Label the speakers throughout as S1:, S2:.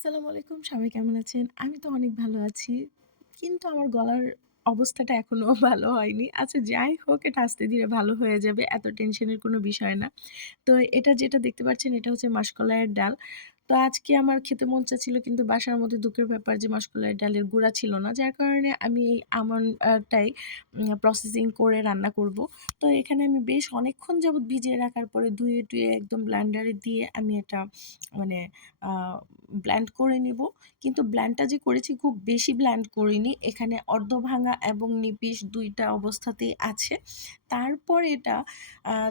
S1: আসসালামু আলাইকুম সবাই কেমন আছেন? আমি তো অনেক ভালো আছি। কিন্তু আমার গলার অবস্থাটা এখনও ভালো হয়নি। আচ্ছা যাই হোক, এটা আস্তে ধীরে ভালো হয়ে যাবে। এত টেনশনের কোনো বিষয় না। তো এটা যেটা দেখতে পাচ্ছেন, এটা হচ্ছে মাসকলাইয়ের ডাল। তো আজকে আমার খেতে মন চাচ্ছিল, কিন্তু বাসার মধ্যে দুঃখের ব্যাপার যে, মাসকলাইয়ের ডালের গুঁড়া ছিল না। যার কারণে আমি এই আমন আ টাই উম প্রসেসিং করে রান্না করব। তো এখানে আমি বেশ অনেকক্ষণ যাবত ভিজিয়ে রাখার পরে ধুয়ে-টুয়ে একদম ব্ল্যান্ডারে দিয়ে আমি এটা মানে ব্ল্যান্ড করে নিব। কিন্তু ব্ল্যান্ডটা যে করেছি, খুব বেশি ব্ল্যান্ড করিনি। এখানে অর্ধ ভাঙা এবং নিপিস দুইটা অবস্থাতেই আছে। তারপর এটা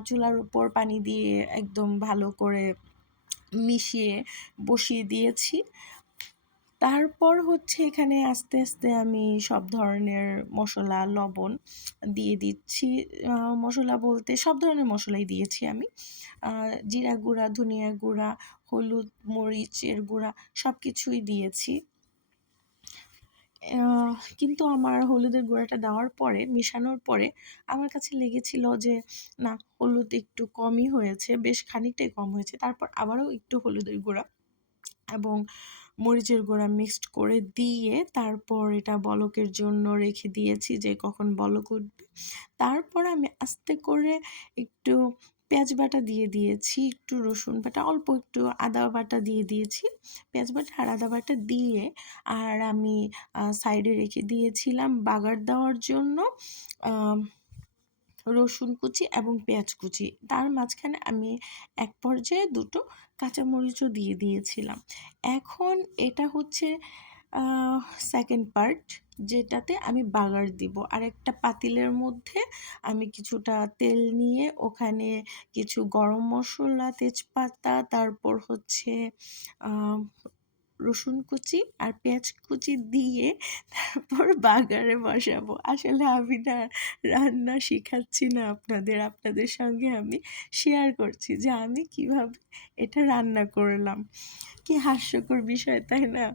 S1: চুলার উপর পানি দিয়ে একদম ভালো করে মিশিয়ে বসিয়ে দিয়েছি। তারপর হচ্ছে এখানে আস্তে, আস্তে আমি সব ধরনের মশলা লবণ দিয়ে দিচ্ছি। মশলা বলতে সব ধরনের মশলাই দিয়েছি আমি। জিরা গুঁড়া, ধনিয়া গুঁড়া, হলুদ, মরিচের গুঁড়া সব কিছুই দিয়েছি। কিন্তু আমার হলুদের গুঁড়াটা দেওয়ার পরে, মেশানোর পরে আমার কাছে লেগেছিল যে না হলুদ একটু কমই হয়েছে। বেশ খানিকটাই কম হয়েছে। তারপর আবারও একটু হলুদের গুঁড়া এবং মরিচের গুঁড়া মিক্সড করে দিয়ে তারপর এটা বলকের জন্য রেখে দিয়েছি যে কখন বলক উঠবে। তারপর আমি আস্তে করে একটু পেঁয়াজ বাটা দিয়ে দিয়েছি, একটু রসুন বাটা, অল্প একটু আদা বাটা দিয়ে দিয়েছি। পেঁয়াজ বাটা আর আদা বাটা দিয়ে আর আমি সাইডে রেখে দিয়েছিলাম বাগার দেওয়ার জন্য রসুন কুচি এবং পেঁয়াজ কুচি। তার মাঝখানে আমি এক পর্যায়ে দুটো কাঁচামরিচও দিয়ে দিয়েছিলাম। এখন এটা হচ্ছে সেকেন্ড পার্ট যেটাতে আমি বাগার দিব। আর একটা পাতিলের মধ্যে আমি কিছুটা তেল নিয়ে ওখানে কিছু গরম মশলা তেজপাতা, তারপর হচ্ছে রসুন কুচি আর পেঁয়াজ কুচি দিয়ে তারপর বাগারে বসাবো। আসলে আমি না রান্না শিখাচ্ছি না আপনাদের, আপনাদের সঙ্গে আমি শেয়ার করছি যে আমি কীভাবে এটা রান্না করলাম। কি হাস্যকর বিষয়, তাই না?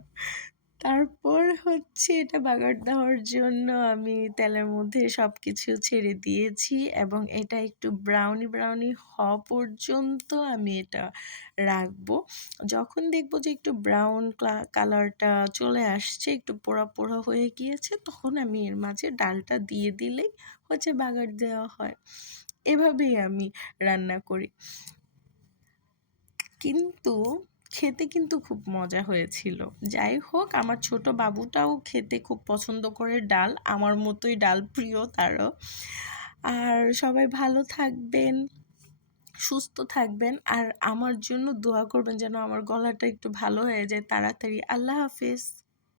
S1: তারপর হচ্ছে এটা বাগার দেওয়ার জন্য আমি তেলের মধ্যে সব কিছু ছেড়ে দিয়েছি এবং এটা একটু ব্রাউনি, ব্রাউনি হওয়া পর্যন্ত আমি এটা রাখব। যখন দেখব যে একটু ব্রাউন ক্লা কালারটা চলে আসছে, একটু পোড়া, পোড়া হয়ে গিয়েছে তখন আমি এর মাঝে ডালটা দিয়ে দিলেই হচ্ছে বাগার দেওয়া হয়। এভাবেই আমি রান্না করি। কিন্তু খেতে কিন্তু খুব মজা হয়েছিল। যাই হোক আমার ছোট বাবুটাও খেতে খুব পছন্দ করে ডাল। আমার মতোই ডাল প্রিয় তারও। আর সবাই ভালো থাকবেন, সুস্থ থাকবেন আর আমার জন্য দোয়া করবেন যেন আমার গলাটা একটু ভালো হয়ে যায় তাড়াতাড়ি। আল্লাহ হাফেজ।